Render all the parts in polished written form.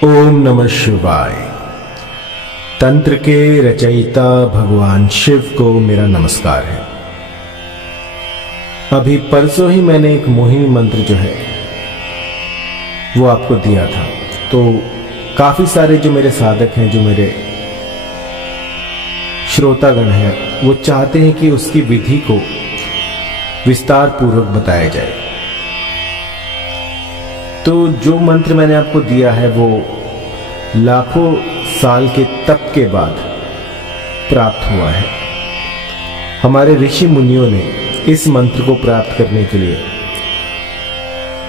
ओम नमः शिवाय। तंत्र के रचयिता भगवान शिव को मेरा नमस्कार है। अभी परसों ही मैंने एक मोहिनी मंत्र जो है वो आपको दिया था, तो काफी सारे जो मेरे साधक हैं, जो मेरे श्रोतागण हैं, वो चाहते हैं कि उसकी विधि को विस्तार पूर्वक बताया जाए। तो जो मंत्र मैंने आपको दिया है वो लाखों साल के तप के बाद प्राप्त हुआ है। हमारे ऋषि मुनियों ने इस मंत्र को प्राप्त करने के लिए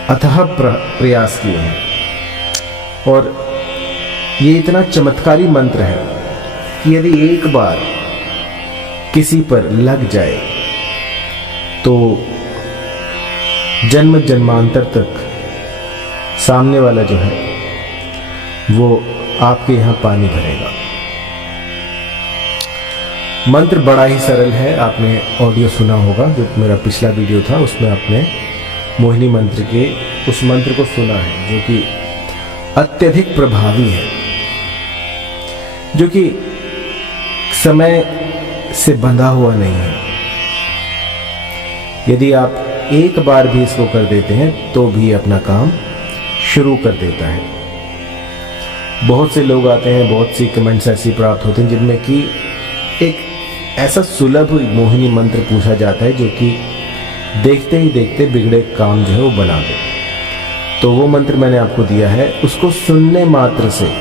अथाह प्रयास किए हैं और ये इतना चमत्कारी मंत्र है कि यदि एक बार किसी पर लग जाए तो जन्म जन्मांतर तक सामने वाला जो है वो आपके यहां पानी भरेगा। मंत्र बड़ा ही सरल है। आपने ऑडियो सुना होगा, जो मेरा पिछला वीडियो था उसमें आपने मोहिनी मंत्र के उस मंत्र को सुना है, जो कि अत्यधिक प्रभावी है, जो कि समय से बंधा हुआ नहीं है। यदि आप एक बार भी इसको कर देते हैं तो भी अपना काम शुरू कर देता है। बहुत से लोग आते हैं, बहुत सी कमेंट्स ऐसी प्राप्त होते हैं जिनमें कि एक ऐसा सुलभ मोहिनी मंत्र पूछा जाता है जो कि देखते ही देखते बिगड़े काम जो है वो बना दे। तो वो मंत्र मैंने आपको दिया है, उसको सुनने मात्र से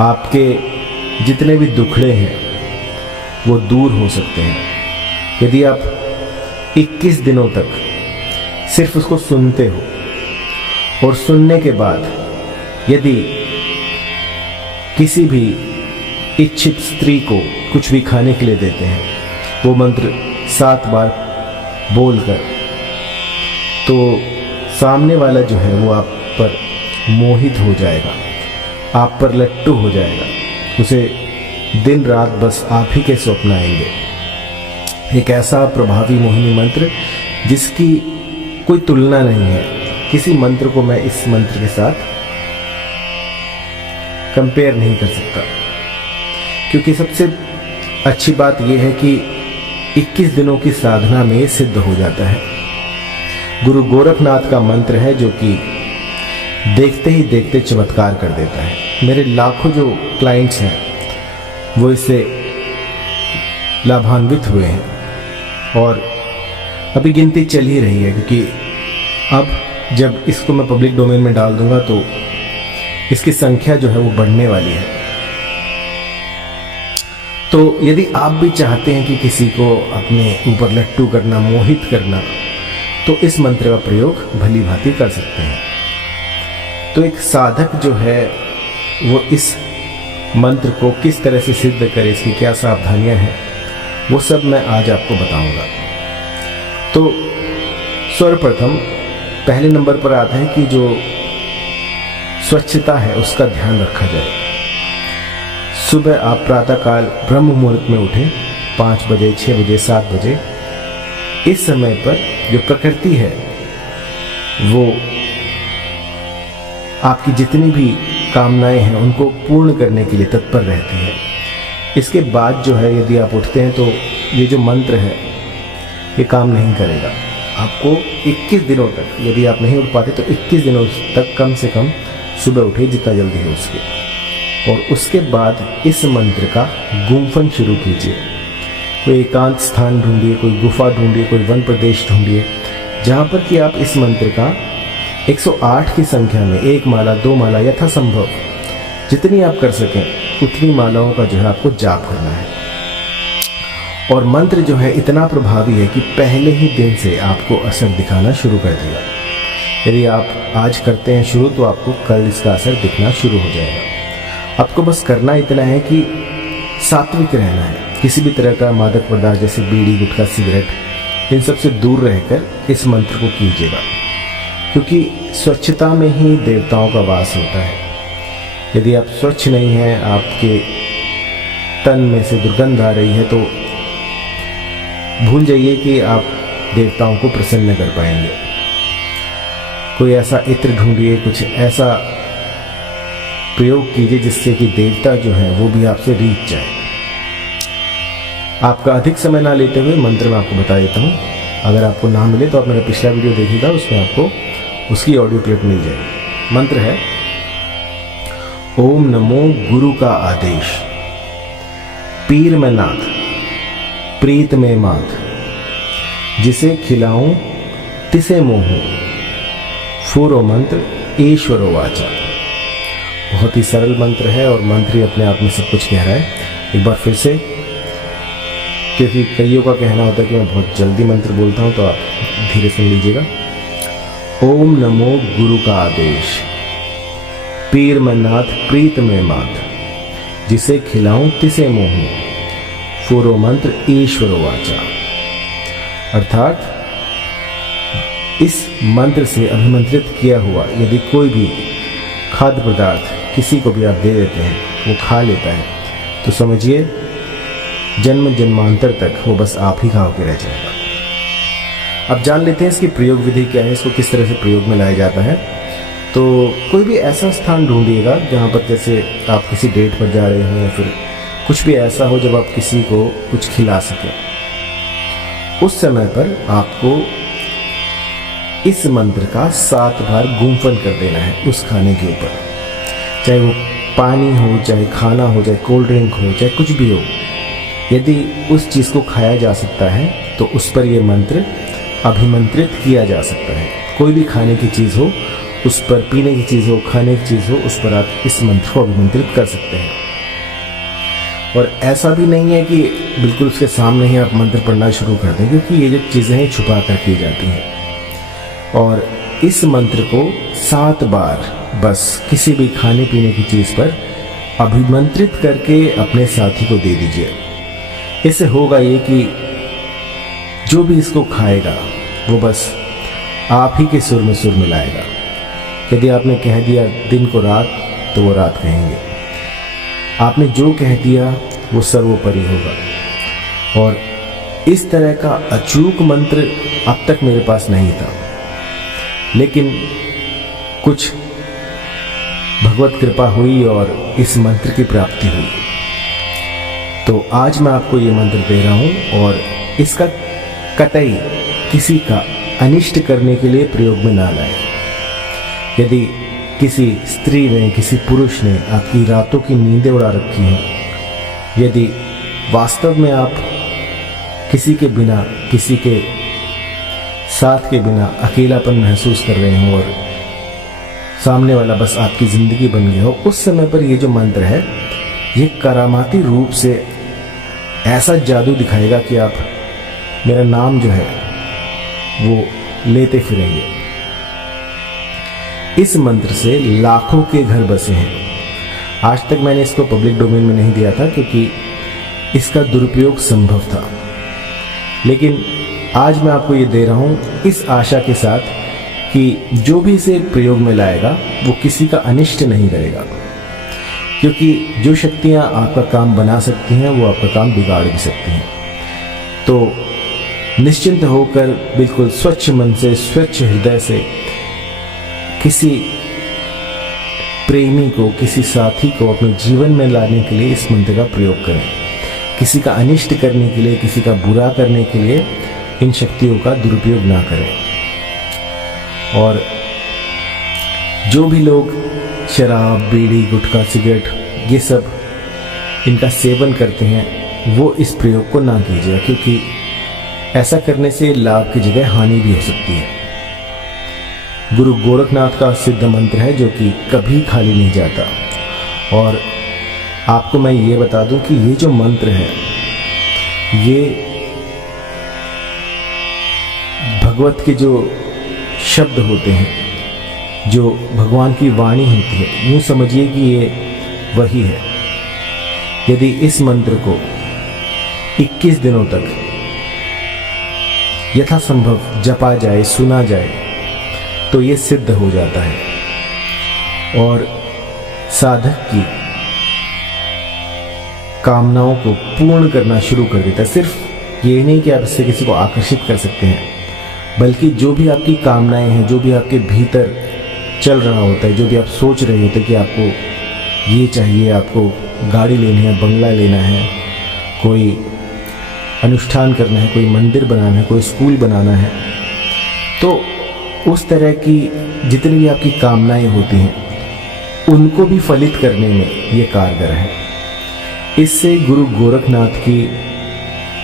आपके जितने भी दुखड़े हैं वो दूर हो सकते हैं। यदि आप 21 दिनों तक सिर्फ उसको सुनते हो और सुनने के बाद यदि किसी भी इच्छित स्त्री को कुछ भी खाने के लिए देते हैं, वो मंत्र 7 बार बोलकर, तो सामने वाला जो है वो आप पर मोहित हो जाएगा, आप पर लट्टू हो जाएगा। उसे दिन रात बस आप ही के स्वप्न आएंगे। एक ऐसा प्रभावी मोहिनी मंत्र जिसकी कोई तुलना नहीं है। किसी मंत्र को मैं इस मंत्र के साथ कंपेयर नहीं कर सकता, क्योंकि सबसे अच्छी बात यह है कि 21 दिनों की साधना में सिद्ध हो जाता है। गुरु गोरखनाथ का मंत्र है जो कि देखते ही देखते चमत्कार कर देता है। मेरे लाखों जो क्लाइंट्स हैं वो इससे लाभान्वित हुए हैं और अभी गिनती चल ही रही है, क्योंकि अब जब इसको मैं पब्लिक डोमेन में डाल दूंगा तो इसकी संख्या जो है वो बढ़ने वाली है। तो यदि आप भी चाहते हैं कि किसी को अपने ऊपर लट्टू करना, मोहित करना, तो इस मंत्र का प्रयोग भली भांति कर सकते हैं। तो एक साधक जो है वो इस मंत्र को किस तरह से सिद्ध करे, इसकी क्या सावधानियां हैं, वो सब मैं आज आपको बताऊंगा। तो सर्वप्रथम पहले नंबर पर आता है कि जो स्वच्छता है उसका ध्यान रखा जाए। सुबह आप प्रातःकाल ब्रह्म मुहूर्त में उठें, 5 बजे, 6 बजे, 7 बजे। इस समय पर जो प्रकृति है वो आपकी जितनी भी कामनाएं हैं उनको पूर्ण करने के लिए तत्पर रहती है। इसके बाद जो है यदि आप उठते हैं तो ये जो मंत्र है ये काम नहीं करेगा। आपको 21 दिनों तक, यदि आप नहीं उठ पाते तो 21 दिनों तक कम से कम सुबह उठे जितना जल्दी हो सके, और उसके बाद इस मंत्र का गुम्फन शुरू कीजिए। कोई एकांत स्थान ढूंढिए, कोई गुफा ढूंढिए, कोई वन प्रदेश ढूंढिए, जहाँ पर कि आप इस मंत्र का 108 की संख्या में 1 माला, 2 माला, यथासंभव जितनी आप कर सकें उतनी मालाओं का जो है आपको जाप करना है। और मंत्र जो है इतना प्रभावी है कि पहले ही दिन से आपको असर दिखाना शुरू कर देगा। यदि आप आज करते हैं शुरू तो आपको कल इसका असर दिखना शुरू हो जाएगा। आपको बस करना इतना है कि सात्विक रहना है। किसी भी तरह का मादक पदार्थ जैसे बीड़ी, गुटखा, सिगरेट, इन सब से दूर रहकर इस मंत्र को कीजिएगा, क्योंकि स्वच्छता में ही देवताओं का वास होता है। यदि आप स्वच्छ नहीं हैं, आपके तन में से दुर्गंध आ रही है, तो भूल जाइए कि आप देवताओं को प्रसन्न कर पाएंगे। कोई ऐसा इत्र ढूंढिए, कुछ ऐसा प्रयोग कीजिए जिससे कि देवता जो है वो भी आपसे रीझ जाए। आपका अधिक समय ना लेते हुए मंत्र में आपको बता देता हूँ। अगर आपको ना मिले तो आप मेरा पिछला वीडियो देखिएगा, उसमें आपको उसकी ऑडियो क्लिप मिल जाएगी। मंत्र है ओम नमो गुरु का आदेश, पीर में नाथ प्रीत में माथ, जिसे खिलाऊं तिसे मोहूं, फूरो मंत्र ईश्वरो वाचा। बहुत ही सरल मंत्र है और मंत्र ही अपने आप में सब कुछ कह रहा है। एक बार फिर से, क्योंकि कईयों का कहना होता है कि मैं बहुत जल्दी मंत्र बोलता हूं, तो आप धीरे सुन लीजिएगा। ओम नमो गुरु का आदेश, पीर में नाथ प्रीत में माथ, जिसे खिलाऊं तिसे मोहूं, फूरो मंत्र ईश्वरो वाचा। अर्थात इस मंत्र से अभिमंत्रित किया हुआ यदि कोई भी खाद्य पदार्थ किसी को भी आप दे देते हैं, वो खा लेता है, तो समझिए जन्म जन्मांतर तक वो बस आप ही खा के रह जाएगा। अब जान लेते हैं इसकी प्रयोग विधि क्या है, इसको किस तरह से प्रयोग में लाया जाता है। तो कोई भी ऐसा स्थान ढूंढिएगा जहाँ पर जैसे आप किसी डेट पर जा रहे हो या फिर कुछ भी ऐसा हो जब आप किसी को कुछ खिला सकें। उस समय पर आपको इस मंत्र का 7 बार गुंफन कर देना है उस खाने के ऊपर, चाहे वो पानी हो, चाहे खाना हो, चाहे कोल्ड ड्रिंक हो, चाहे कुछ भी हो। यदि उस चीज़ को खाया जा सकता है तो उस पर यह मंत्र अभिमंत्रित किया जा सकता है। कोई भी खाने की चीज़ हो, उस पर पीने की चीज़ हो, खाने की चीज़ हो, उस पर आप इस मंत्र को अभिमंत्रित कर सकते हैं। और ऐसा भी नहीं है कि बिल्कुल उसके सामने ही आप मंत्र पढ़ना शुरू कर दें, क्योंकि ये जो चीज़ें हैं छुपा कर की जाती हैं। और इस मंत्र को 7 बार बस किसी भी खाने पीने की चीज़ पर अभिमंत्रित करके अपने साथी को दे दीजिए। इससे होगा ये कि जो भी इसको खाएगा वो बस आप ही के सुर में सुर मिलाएगा। यदि आपने कह दिया दिन को रात, तो वो रात कहेंगे। आपने जो कह दिया वो सर्वोपरि होगा। और इस तरह का अचूक मंत्र अब तक मेरे पास नहीं था, लेकिन कुछ भगवत कृपा हुई और इस मंत्र की प्राप्ति हुई। तो आज मैं आपको ये मंत्र दे रहा हूँ और इसका कतई किसी का अनिष्ट करने के लिए प्रयोग में ना लाए। यदि किसी स्त्री ने, किसी पुरुष ने आपकी रातों की नींदें उड़ा रखी हैं, यदि वास्तव में आप किसी के बिना, किसी के साथ के बिना अकेलापन महसूस कर रहे हो और सामने वाला बस आपकी ज़िंदगी बन गया हो, उस समय पर ये जो मंत्र है ये करामाती रूप से ऐसा जादू दिखाएगा कि आप मेरा नाम जो है वो लेते फिरेंगे। इस मंत्र से लाखों के घर बसे हैं। आज तक मैंने इसको पब्लिक डोमेन में नहीं दिया था क्योंकि इसका दुरुपयोग संभव था, लेकिन आज मैं आपको ये दे रहा हूँ इस आशा के साथ कि जो भी इसे प्रयोग में लाएगा वो किसी का अनिष्ट नहीं करेगा, क्योंकि जो शक्तियाँ आपका काम बना सकती हैं वो आपका काम बिगाड़ भी सकती हैं। तो निश्चिंत होकर बिल्कुल स्वच्छ मन से, स्वच्छ हृदय से किसी प्रेमी को, किसी साथी को अपने जीवन में लाने के लिए इस मंत्र का प्रयोग करें। किसी का अनिष्ट करने के लिए, किसी का बुरा करने के लिए इन शक्तियों का दुरुपयोग ना करें। और जो भी लोग शराब, बीड़ी, गुटखा, सिगरेट ये सब इनका सेवन करते हैं वो इस प्रयोग को ना कीजिए, क्योंकि ऐसा करने से लाभ की जगह हानि भी हो सकती है। गुरु गोरखनाथ का सिद्ध मंत्र है जो कि कभी खाली नहीं जाता। और आपको मैं ये बता दूं कि ये जो मंत्र है ये भगवत के जो शब्द होते हैं, जो भगवान की वाणी होती है, यूँ समझिए कि ये वही है। यदि इस मंत्र को 21 दिनों तक यथासंभव जपा जाए, सुना जाए, तो ये सिद्ध हो जाता है और साधक की कामनाओं को पूर्ण करना शुरू कर देता है। सिर्फ ये नहीं कि आप इससे किसी को आकर्षित कर सकते हैं, बल्कि जो भी आपकी कामनाएं हैं, जो भी आपके भीतर चल रहा होता है, जो भी आप सोच रहे होते हैं कि आपको ये चाहिए, आपको गाड़ी लेनी है, बंगला लेना है, कोई अनुष्ठान करना है, कोई मंदिर बनाना है, कोई स्कूल बनाना है, तो उस तरह की जितनी भी आपकी कामनाएं होती हैं उनको भी फलित करने में ये कारगर है। इससे गुरु गोरखनाथ की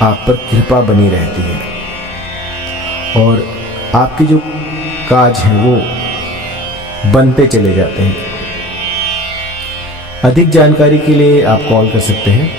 आप पर कृपा बनी रहती है और आपके जो काज हैं वो बनते चले जाते हैं। अधिक जानकारी के लिए आप कॉल कर सकते हैं।